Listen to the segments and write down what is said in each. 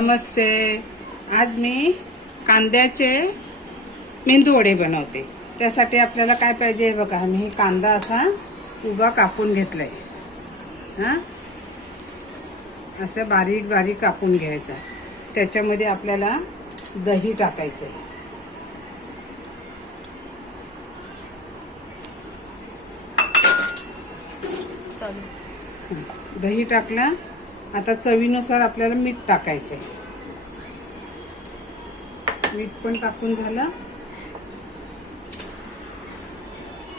नमस्ते. आज मी कांद्याचे मेंदू वडे बनवते. त्यासाठी आपल्याला काय पाहिजे बघा, मी कांदा असा उभा कापून घेतलाय. असं बारीक बारीक कापून घ्यायचा. त्याच्यामध्ये आपल्याला दही टाकायचंय. दही टाकलं. आता चवीनुसार आपल्याला मीठ टाकायचंय. मीठ पण टाकून झालं.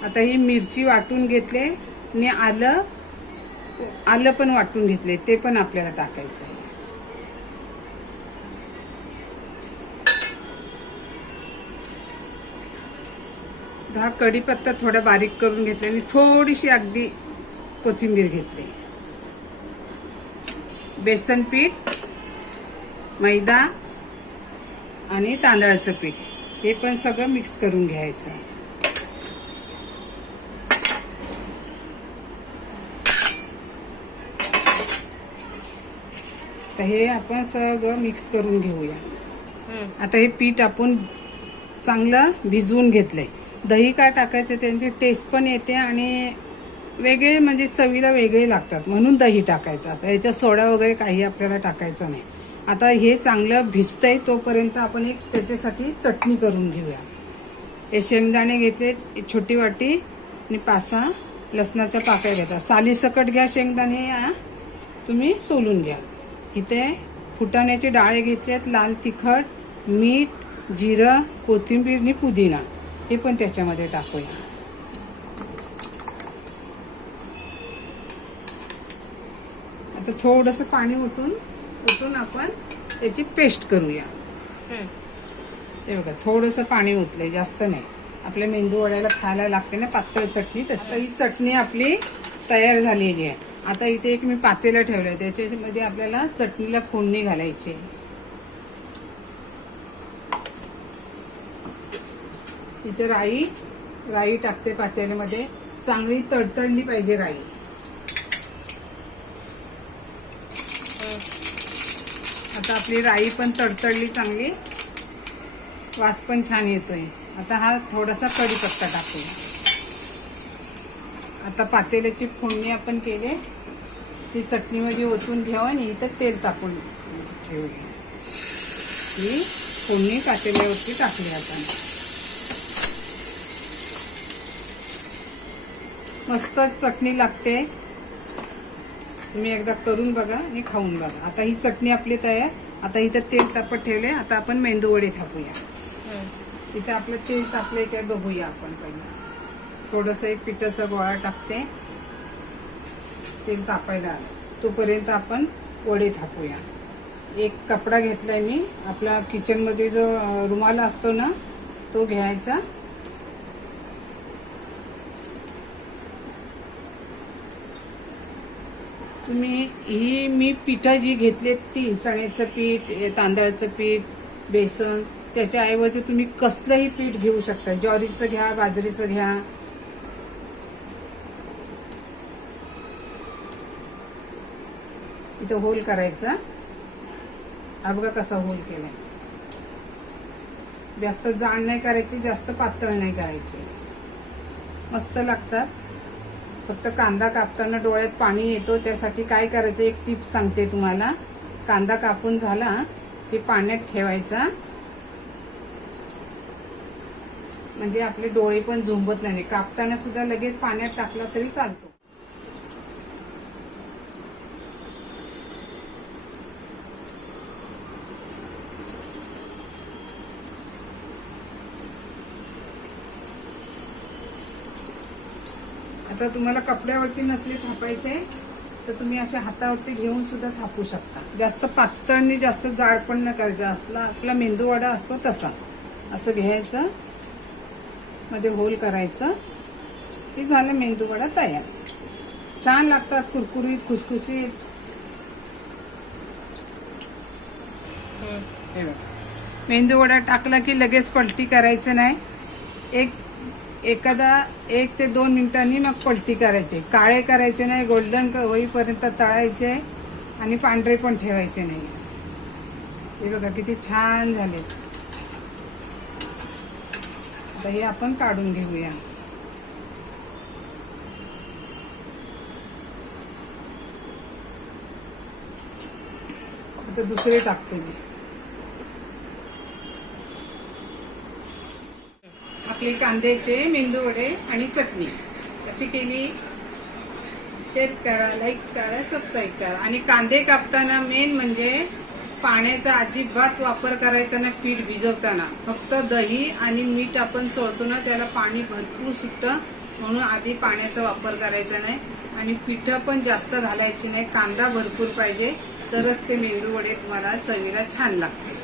आता ही मिरची वाटून घेतले आणि आलं पण वाटून घेतले, ते पण आपल्याला टाकायचंय. हा कढीपत्ता थोडा बारीक करून घेतला आणि थोडीशी अगदी कोथिंबीर घेतली. बेसन पीठ, मैदा आणि तांदळाचं पीठ हे पण सगळं मिक्स करून घ्यायचं. तर हे आपण सगळं मिक्स करून घेऊया. आता हे पीठ आपण चांगलं भिजवून घेतलंय. दही का टाकायचं, त्यांची टेस्ट पण येते आणि वेगळे म्हणजे चवीला वेगळे लागतात, म्हणून दही टाकायचं असतं. याच्यात सोडा वगैरे काही आपल्याला टाकायचं नाही. आता हे चांगलं भिजतंय तोपर्यंत आपण एक त्याच्यासाठी चटणी करून घेऊया. हे शेंगदाणे घेतले छोटी वाटी आणि 5-6 लसणाच्या पाकळ्या घेता. सालीसकट घ्या शेंगदाणे, तुम्ही सोलून घ्या. इथे फुटाण्याची डाळे घेतल्यात, लाल तिखट, मीठ, जिरं, कोथिंबीर आणि पुदिना हे पण त्याच्यामध्ये टाकूया. आता थोडंसं पाणी ओतून आपण त्याची पेस्ट करूया. हे बघा, थोडंसं पाणी ओतलंय, जास्त नाही. आपल्या मेंदू वड्याला खायला लागते ना पातळ चटणी, तसं ही चटणी आपली तयार झालेली आहे. आता इथे एक मी पातेलं ठेवलंय, त्याच्यामध्ये आपल्याला चटणीला फोडणी घालायची. इथे राई टाकते पातेल्यामध्ये. चांगली तडतडली पाहिजे राई. आता आपली राई पण तडतडली चांगली, वास पण छान येतोय. आता हा थोडासा कढीपत्ता टाकूया. आता पातेल्याची फोडणी आपण केली, ती चटणीमध्ये ओतून घ्यावं आणि इथं तेल टाकून ठेवूया. ही फोडणी पातेल्यावरती टाकली. आपण मस्त चटणी लागते. तुम्ही एकदा करून बघा आणि खाऊन बघा. आता ही चटणी आपली तयार. आता इथं तेल तापत ठेवले. आता आपण मेंदू वडे थापूया. इथं आपलं तेल तापलंय काय बघूया आपण. पहिलं थोडस एक पिठाचा गोळा टाकते. तेल तापायला आलं तोपर्यंत आपण वडे थापूया. एक कपडा घेतलाय मी. आपला किचन मध्ये जो रुमाल असतो ना, तो घ्यायचा. तुम्ही ही मी पिठं जी घेतली ती चण्याचं पीठ, तांदळाचं पीठ, बेसन, त्याच्याऐवजी तुम्ही कसलंही पीठ घेऊ शकता. ज्वारीचं घ्या, बाजरीचं घ्या. इथं होल करायचा. हा बघा कसा होल केलाय. जास्त जाड नाही करायची, जास्त पातळ नाही करायची. मस्त लागतात. फक्त कांदा कापताना डोळ्यात पाणी येतो, त्यासाठी काय करायचं एक टिप सांगते तुम्हाला. कांदा कापून झाला की पाण्यात ठेवायचा, म्हणजे आपले डोळे पण झुंबत नाही. कापताना सुद्धा लगेच पाण्यात टाकला तरी चालतो. आता तुम्हाला कपड्यावरती नसले थापायचे तर तुम्ही अशा हातावरती घेऊन सुद्धा थापू शकता. जास्त पातळ आणि जास्त जाड पण न करायचं. असला आपला मेंदू वडा असतो तसा असं घ्यायचं, मध्ये होल करायचं की झालं मेंदू वडा तयार. छान लागतात, कुरकुरीत, खुसखुशीत. मेंदू वडा टाकला की लगेच पलटी करायचं नाही. एखादा 1 ते 2 मिनिटांनी मग पलटी करायची. काळे करायचे नाही, गोल्डन होईपर्यंत तळायचे आणि पांढरे पण ठेवायचे नाही. हे बघा किती छान झाले. आता हे आपण काढून घेऊया. आता दुसरे टाकतो मी. आपले कांद्याचे मेंदूवडे आणि चटणी कशी केली शेअर करा, लाईक करा, सबस्क्राईब करा. आणि कांदे कापताना मेन म्हणजे पाण्याचा अजिबात वापर करायचा ना. पीठ भिजवताना फक्त दही आणि मीठ आपण सोडतो ना, त्याला पाणी भरपूर सुटतं, म्हणून आधी पाण्याचा वापर करायचा नाही. आणि पिठं पण जास्त घालायची नाही. कांदा भरपूर पाहिजे, तरच ते मेंदू वडे तुम्हाला चवीला छान लागते.